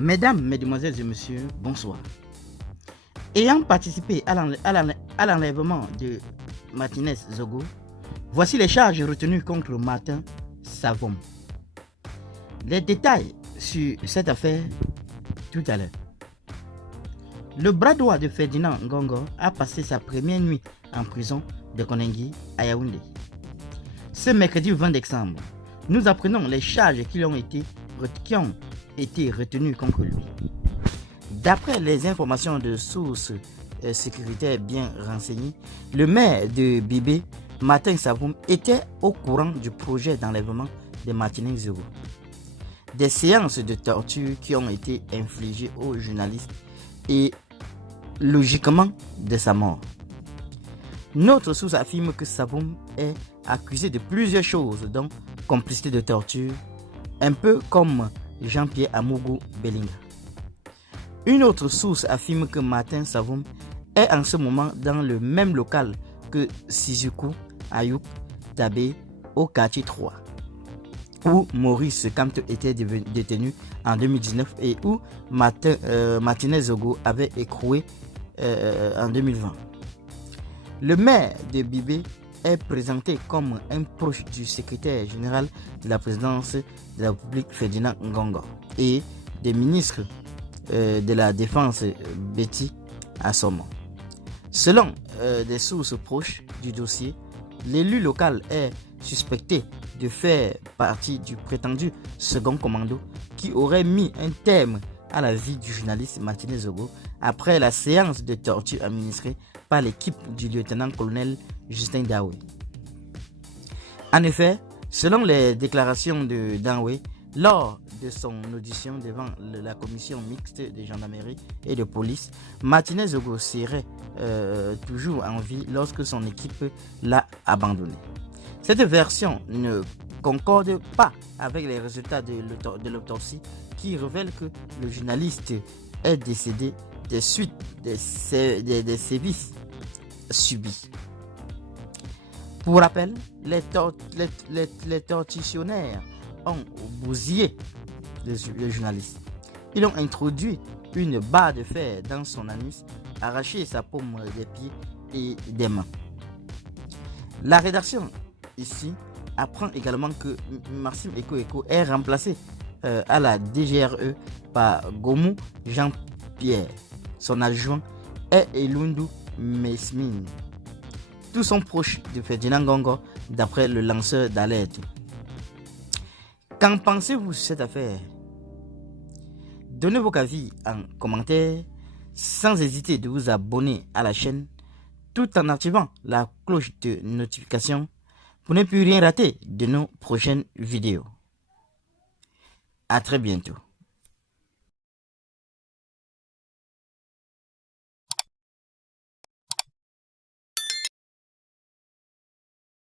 Mesdames, Mesdemoiselles et Messieurs, bonsoir. Ayant participé à l'enlèvement de Martinez Zogo, voici les charges retenues contre Martin Savom. Les détails sur cette affaire tout à l'heure. Le bras droit de Ferdinand Ngongo a passé sa première nuit en prison de Konengi à Yaoundé. Ce mercredi 20 décembre, nous apprenons les charges qui ont été retenues contre lui. D'après les informations de sources sécuritaires bien renseignées, le maire de Bibé, Martin Savom, était au courant du projet d'enlèvement de Martinez Zogo. Des séances de torture qui ont été infligées aux journalistes et logiquement de sa mort. Notre source affirme que Savom est accusé de plusieurs choses, dont complicité de torture, un peu comme Jean-Pierre Amougou Belinga. Une autre source affirme que Martin Savom est en ce moment dans le même local que Shizuku Ayuk Tabé au quartier 3, où Maurice Kamto était détenu en 2019 et où Martinez Zogo avait écroué en 2020. Le maire de Bibé est présenté comme un proche du secrétaire général de la présidence de la République Ferdinand Ngongo et des ministres de la Défense Betty Assomo. Selon des sources proches du dossier, l'élu local est suspecté de faire partie du prétendu second commando qui aurait mis un terme à la vie du journaliste Martinez Zogo après la séance de torture administrée par l'équipe du lieutenant-colonel Justin Daoué. En effet, selon les déclarations de Daoué, lors de son audition devant la commission mixte de gendarmerie et de police, Martinez Zogo serait toujours en vie lorsque son équipe l'a abandonné. Cette version ne concorde pas avec les résultats de l'autopsie qui révèlent que le journaliste est décédé des suites des sévices subis. Pour rappel, les tortionnaires ont bousillé le journaliste. Ils ont introduit une barre de fer dans son anus, arraché sa paume des pieds et des mains. La rédaction ici apprend également que Maxime Eko est remplacé à la DGRE par Gomu Jean-Pierre. Son adjoint est Elundu Mesmine. Tous sont proches de Ferdinand Ngongo d'après le lanceur d'alerte. Qu'en pensez-vous de cette affaire? Donnez vos avis en commentaire sans hésiter de vous abonner à la chaîne tout en activant la cloche de notification pour ne plus rien rater de nos prochaines vidéos. À très bientôt.